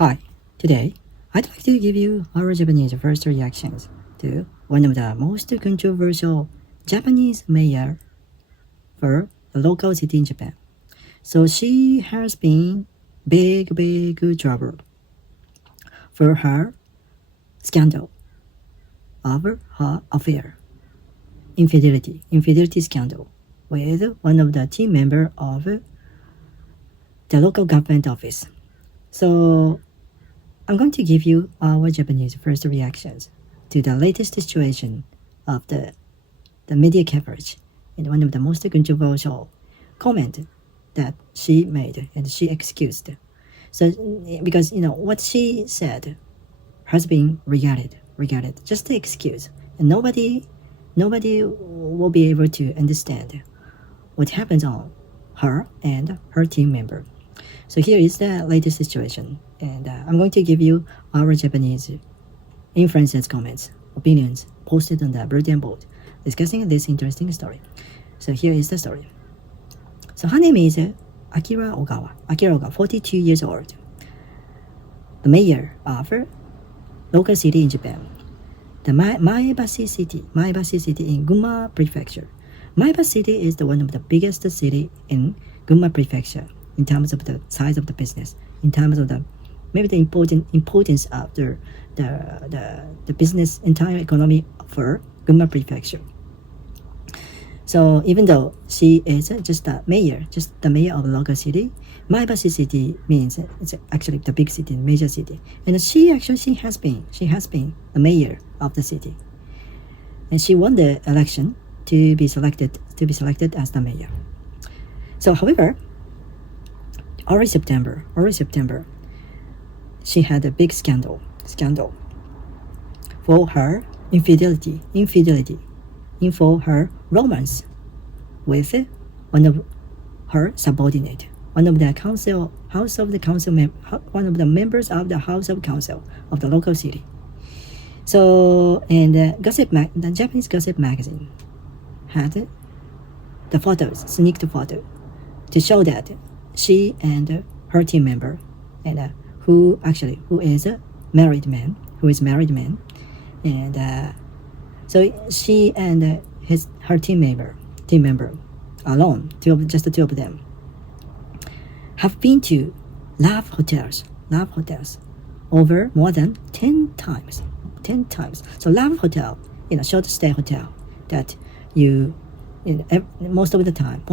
Hi, today I'd like to give you our Japanese first reactions to one of the most controversial Japanese mayor for a local city in Japan. So she has been big trouble for her scandal of her affair, infidelity scandal with one of the team member of the local government office. So I'm going to give you our Japanese first reactions to the latest situation of the media coverage and one of the most controversial comment that she made and she excused. So because what she said has been regarded just the excuse, and nobody will be able to understand what happens on her and her team member. So here is the latest situation, and I'm going to give you our Japanese influencers' comments, opinions posted on the bulletin board discussing this interesting story. So here is the story. So her name is Akira Ogawa, 42 years old, the mayor of a local city in Japan, the Maebashi city in Gunma Prefecture. Maebashi City is one of the biggest city in Gunma Prefecture in terms of the size of the business, in terms of the maybe the importance of the business entire economy for Gunma Prefecture. So even though she is just the mayor of a local city, Maebashi City means it's actually the big city, major city, and she has been the mayor of the city, and she won the election to be selected as the mayor. So, however, early September, she had a big scandal for her infidelity, for her romance with one of her subordinate, one of the members of the House of Council of the local city. So, and the Japanese gossip magazine had the photos, sneaked photo, to show that she and her team member, and who is married man, and so she and her team member alone, just the two of them, have been to love hotels over more than 10 times. So love hotel, short stay hotel that most of the time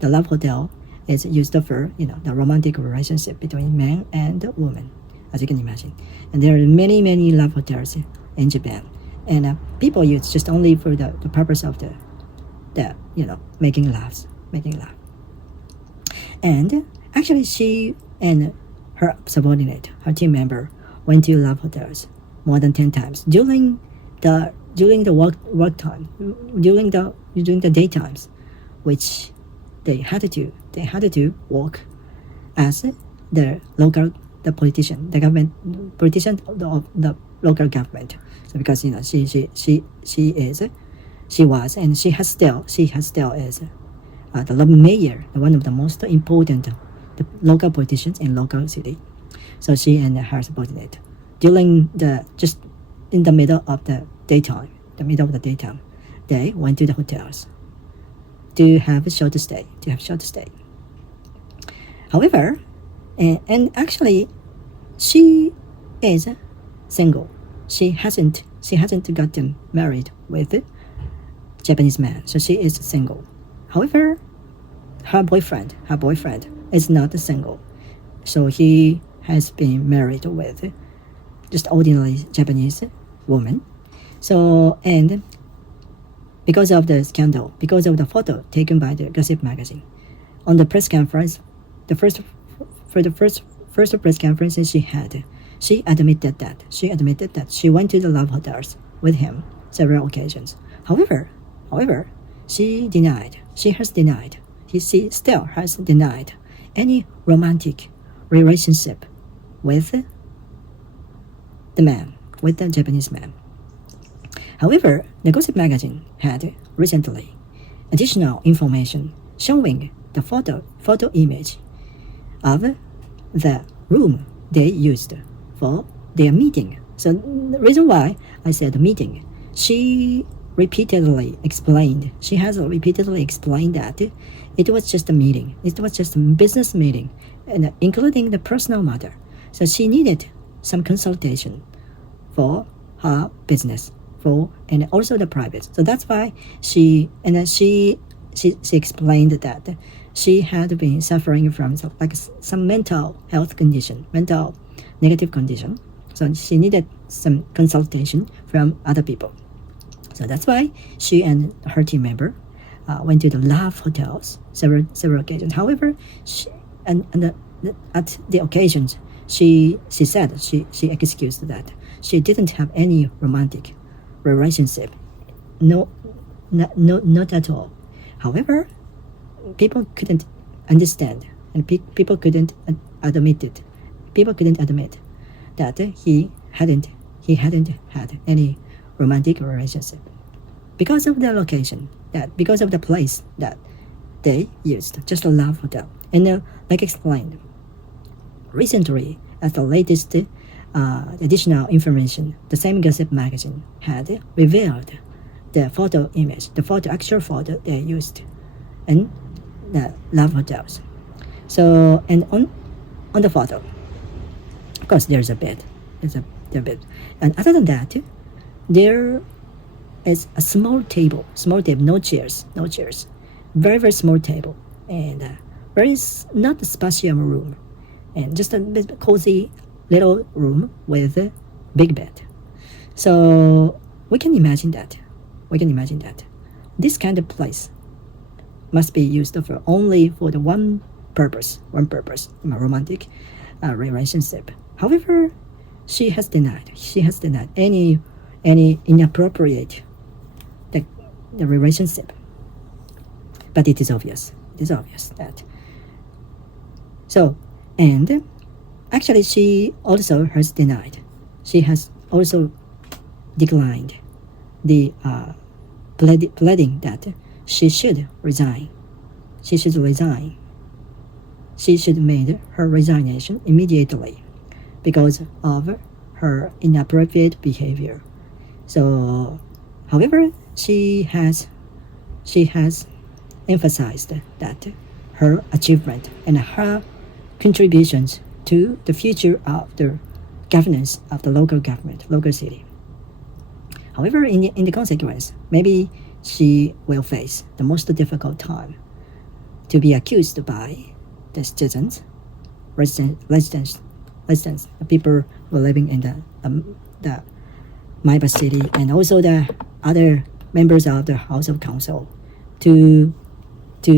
the love hotel is used for the romantic relationship between man and woman, as you can imagine. And there are many love hotels in Japan, and people use just only for the purpose of the making love. And actually, she and her subordinate, her team member, went to love hotels more than 10 times during the work time, during the daytimes, which they had to work as the politician of the local government. So because she was and she has still is the mayor, one of the most important local politicians in local city. So she and her subordinate, during just in the middle of the daytime, they went to the hotels to have a short stay. However, and actually, she is single. She hasn't gotten married with a Japanese man, so she is single. However, her boyfriend is not single, so he has been married with just ordinary Japanese woman. So, and because of the scandal, because of the photo taken by the gossip magazine, on the press conference, the first press conference she admitted that she went to the love hotels with him several occasions. However, she still has denied any romantic relationship with the Japanese man. However, the gossip magazine had recently additional information showing the photo image of the room they used for their meeting. So the reason why I said meeting, she has repeatedly explained that it was just a meeting. It was just a business meeting, and including the personal matter. So she needed some consultation for her business, and also the private. So that's why she explained that she had been suffering from some mental health condition, mental negative condition. So she needed some consultation from other people. So that's why she and her team member went to the Love hotels several occasions. However, at the occasions, she said she excused that she didn't have any romantic relationship, not at all. However, people couldn't understand, and people couldn't admit it. People couldn't admit that he hadn't had any romantic relationship because of the location, because of the place that they used, just a Love hotel. And like explained, recently, as the latest additional information, the same gossip magazine had revealed the actual photo they used in the Love hotels. So, and on the photo, of course, there's a bed. Bed. And other than that, there is a small table, no chairs, very, very small table, and there is not a spacious room, and just a bit cozy little room with a big bed. So we can imagine that. This kind of place must be used only for the one purpose, romantic relationship. However, she has denied any inappropriate the relationship. But it is obvious that. So, and actually she also has denied. She has also declined the pleading that she should resign. She should make her resignation immediately because of her inappropriate behavior. So, however, she has emphasized that her achievement and her contributions to the future of the governance of the local government, local city. However, in the consequence, maybe she will face the most difficult time to be accused by the citizens, residents, the people who are living in the Maiba city, and also the other members of the House of Council to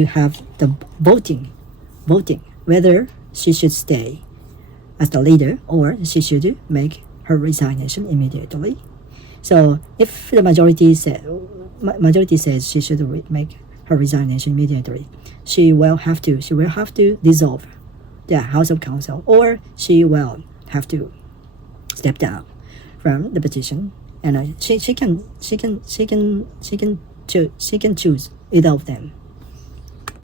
have the voting whether she should stay as the leader or she should make her resignation immediately. So if the majority says she should make her resignation immediately, she will have to dissolve the House of Council, or she will have to step down from the position, and she can choose either of them.